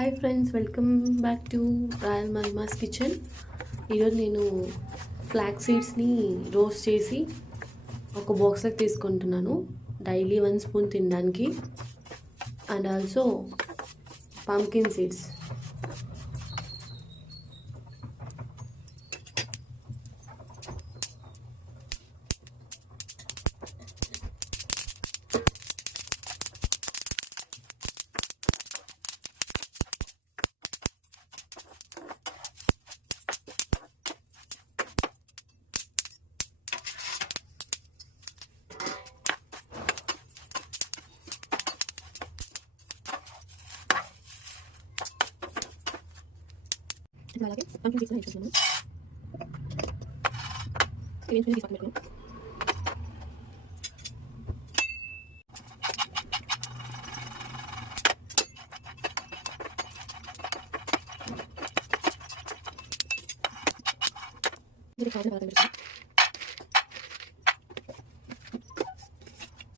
Hi friends, welcome back to Royal Malmas Kitchen. ఈరోజు నేను flax సీడ్స్ని రోస్ట్ చేసి ఒక బాక్స్లోకి తీసుకుంటున్నాను. డైలీ 1 స్పూన్ తినడానికి. And also pumpkin seeds. అలాగే పంకిన్ సీడ్స్ యూస్ చేస్తున్నాను. గ్రీన్ చిల్లీ పక్కన పెట్టుకున్నాను. ఇది కావాలి బాగా తెలుసు.